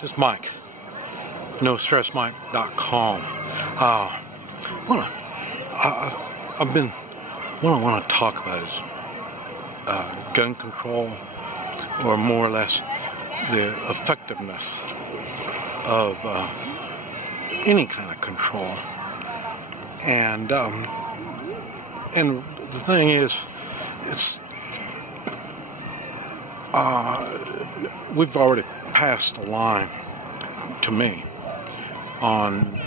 this is Mike. NoStressMike.com. What I want to talk about is gun control, or more or less the effectiveness of any kind of control. And the thing is, we've already passed the line, to me, on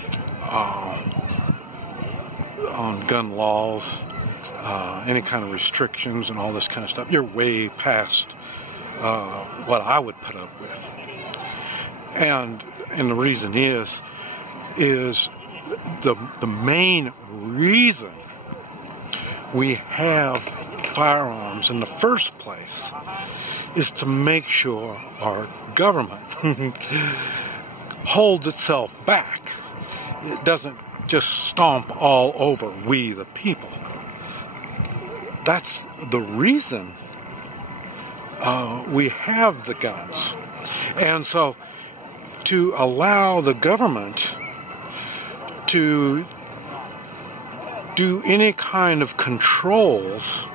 gun laws, any kind of restrictions and all this kind of stuff. You're way past what I would put up with. And the reason is the main reason we have firearms in the first place is to make sure our government holds itself back. It doesn't just stomp all over we the people. That's the reason we have the guns. And so to allow the government to do any kind of controls,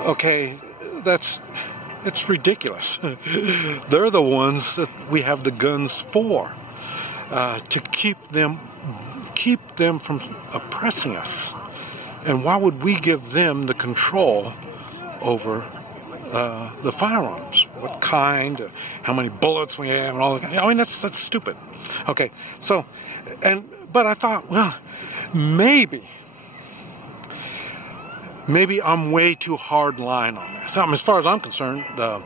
okay, it's ridiculous. They're the ones that we have the guns for, to keep them from oppressing us. And why would we give them the control over the firearms? What kind, how many bullets we have, and all that? I mean, that's stupid. Okay, so, but I thought, well, maybe I'm way too hard line on this. As far as I'm concerned, the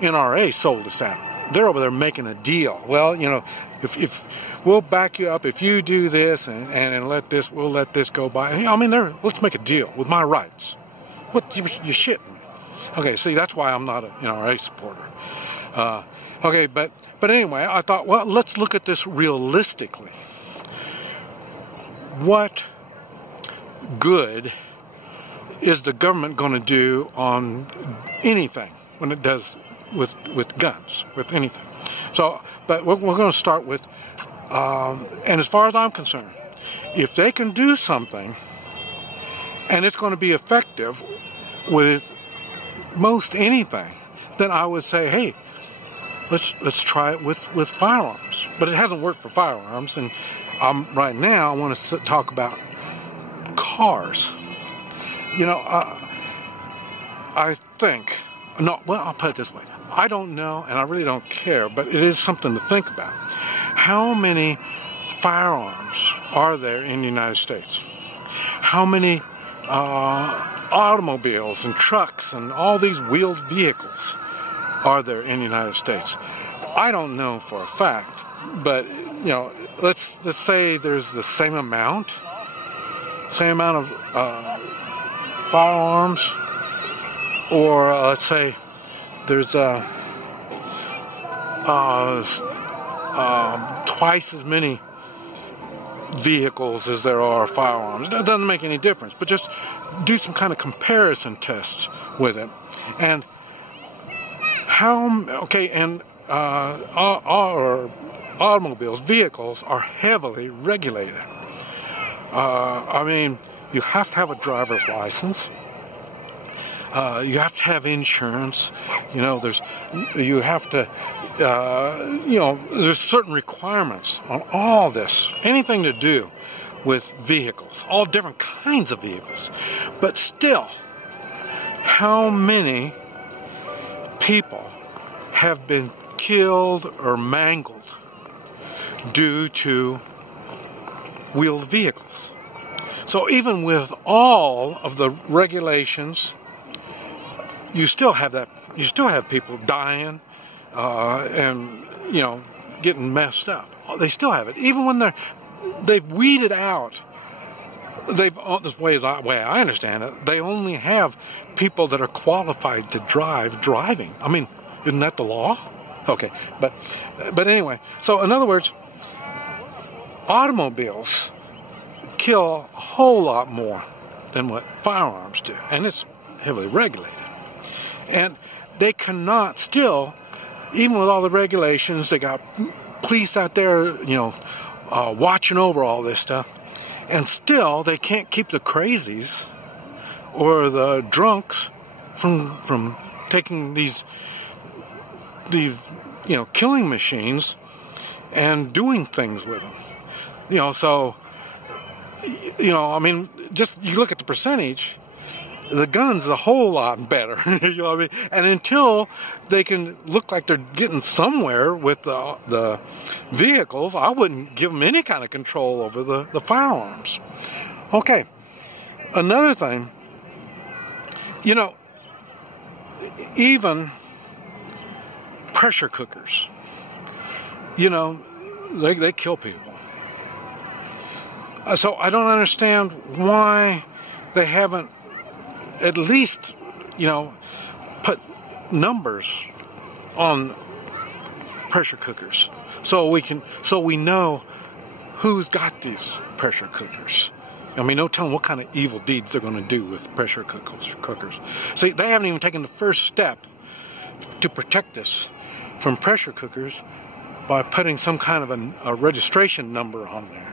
NRA sold us out. They're over there making a deal. Well, you know, if we'll back you up if you do this and we'll let this go by. I mean, let's make a deal with my rights. What, you shitting me? Okay, see, that's why I'm not an NRA supporter. Okay, but anyway, I thought, well, let's look at this realistically. What good is the government going to do on anything when it does with guns, with anything? So, but we're going to start with, and as far as I'm concerned, if they can do something and it's going to be effective with most anything, then I would say, hey, let's try it with firearms. But it hasn't worked for firearms, and right now I want to talk about cars. You know, I think, no, well, I'll put it this way. I don't know, and I really don't care, but it is something to think about. How many firearms are there in the United States? How many automobiles and trucks and all these wheeled vehicles are there in the United States? I don't know for a fact, but, you know, let's say there's the same amount of firearms, or let's say there's twice as many vehicles as there are firearms. That doesn't make any difference, but just do some kind of comparison tests with it. And our automobiles, vehicles are heavily regulated. I mean, you have to have a driver's license. You have to have insurance. You know, there's certain requirements on all this. Anything to do with vehicles, all different kinds of vehicles. But still, how many people have been killed or mangled due to wheeled vehicles? So even with all of the regulations, you still have that. You still have people dying and, you know, getting messed up. They still have it, even when they've weeded out. This way I understand it, they only have people that are qualified to driving. I mean, isn't that the law? Okay, but anyway. So in other words, automobiles kill a whole lot more than what firearms do, and it's heavily regulated. And they cannot still even with all the regulations, they got police out there, watching over all this stuff, and still they can't keep the crazies or the drunks from taking these killing machines and doing things with them. So I mean, just you look at the percentage. The gun's a whole lot better, you know what I mean? And until they can look like they're getting somewhere with the vehicles, I wouldn't give them any kind of control over the firearms. Okay, another thing, even pressure cookers, they kill people. So I don't understand why they haven't at least, put numbers on pressure cookers so we know who's got these pressure cookers. I mean, no telling what kind of evil deeds they're going to do with pressure cookers. See, they haven't even taken the first step to protect us from pressure cookers by putting some kind of a registration number on there.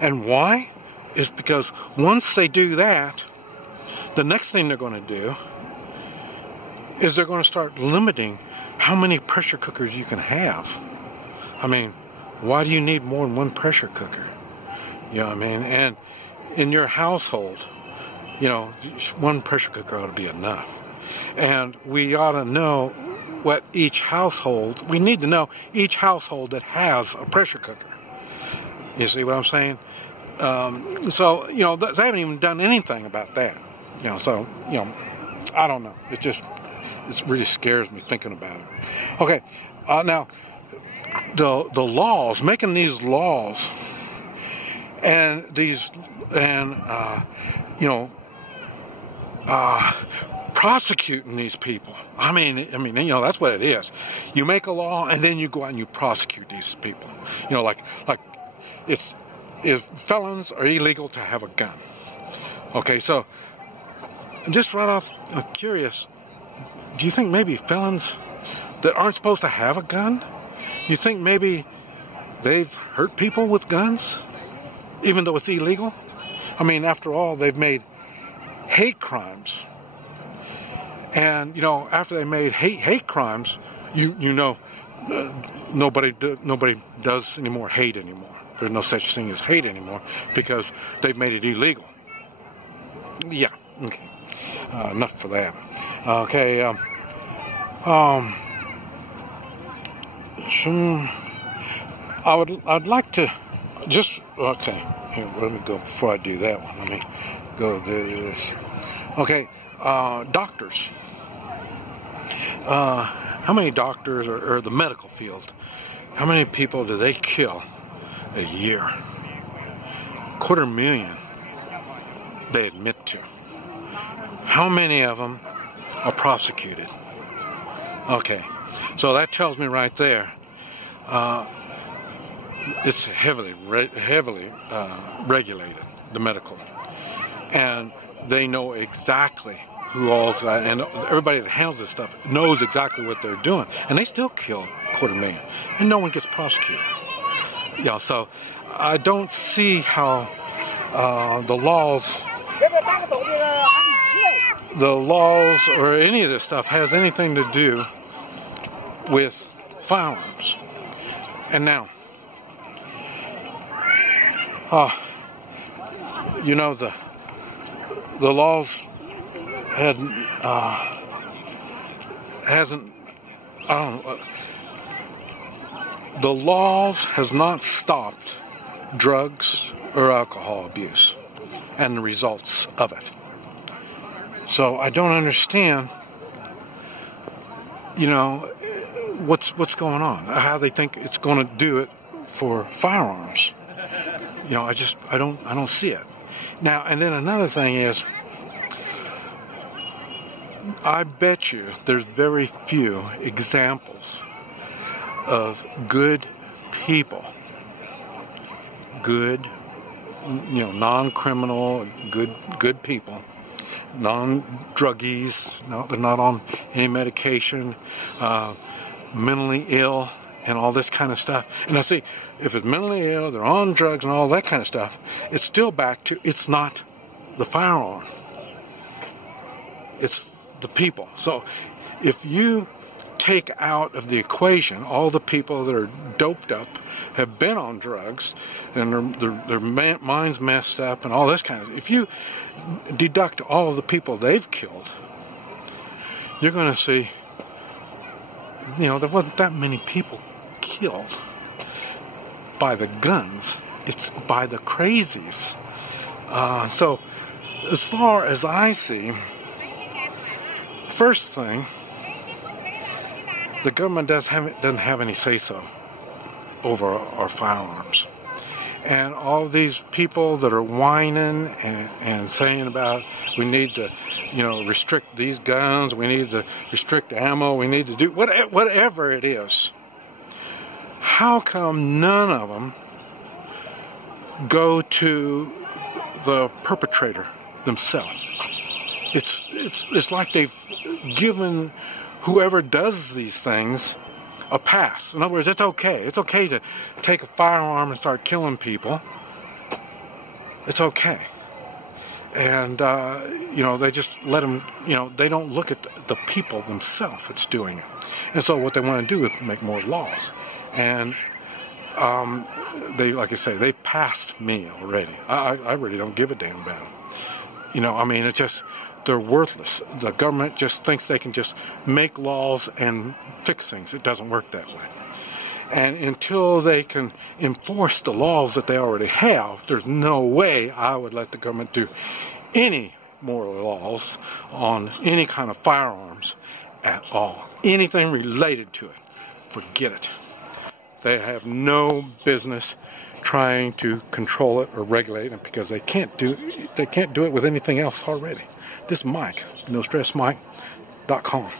And why? Is because once they do that, the next thing they're going to do is they're going to start limiting how many pressure cookers you can have. I mean, why do you need more than one pressure cooker? You know what I mean? And in your household, one pressure cooker ought to be enough. And we ought to know what each household, we need to know each household that has a pressure cooker. You see what I'm saying? So, they haven't even done anything about that. I don't know. It really scares me thinking about it. Okay, now, the laws, making these laws, and prosecuting these people. I mean, that's what it is. You make a law, and then you go out and you prosecute these people. Like if felons are illegal to have a gun. Okay, so just right off, I'm curious, do you think maybe felons that aren't supposed to have a gun, you think maybe they've hurt people with guns, even though it's illegal? I mean, after all, they've made hate crimes. And, after they made hate crimes, nobody does any more hate anymore. There's no such thing as hate anymore because they've made it illegal. Yeah, okay. Enough for that. Okay. I'd like to just okay. Here, let me go before I do that one. Let me go this. Okay. Doctors. How many doctors or the medical field? How many people do they kill a year? 250,000 they admit to. How many of them are prosecuted? Okay, so that tells me right there it's heavily regulated, the medical, and they know exactly who all that, and everybody that handles this stuff knows exactly what they're doing, and they still kill 250,000, and no one gets prosecuted. So I don't see how the laws or any of this stuff has anything to do with firearms. And now, the laws the laws has not stopped drugs or alcohol abuse and the results of it. So I don't understand, what's going on, how they think it's going to do it for firearms. I don't see it. Now, and then another thing is, I bet you there's very few examples of good people, good, non-criminal, good people, non-druggies, no, they're not on any medication, mentally ill and all this kind of stuff. And I see, if it's mentally ill, they're on drugs and all that kind of stuff, it's still back to, it's not the firearm. It's the people. So if you take out of the equation all the people that are doped up, have been on drugs, and their minds messed up and all this kind of, if you deduct all of the people they've killed, you're going to see, you know, there wasn't that many people killed by the guns. It's by the crazies. So as far as I see, first thing, the government doesn't have any say-so over our firearms. And all these people that are whining and saying about, we need to, you know, restrict these guns, we need to restrict ammo, we need to do whatever it is. How come none of them go to the perpetrator themselves? It's like they've given whoever does these things a pass. In other words, it's okay. It's okay to take a firearm and start killing people. It's okay. And, you know, they just let them, you know, they don't look at the people themselves that's doing it. And so what they want to do is make more laws. And they, like I say, they passed me already. I really don't give a damn about them. You know, I mean, it's just, they're worthless. The government just thinks they can just make laws and fix things. It doesn't work that way. And until they can enforce the laws that they already have, there's no way I would let the government do any more laws on any kind of firearms at all. Anything related to it, forget it. They have no business trying to control it or regulate it because they can't do it with anything else already. This is Mike, NoStressMike.com.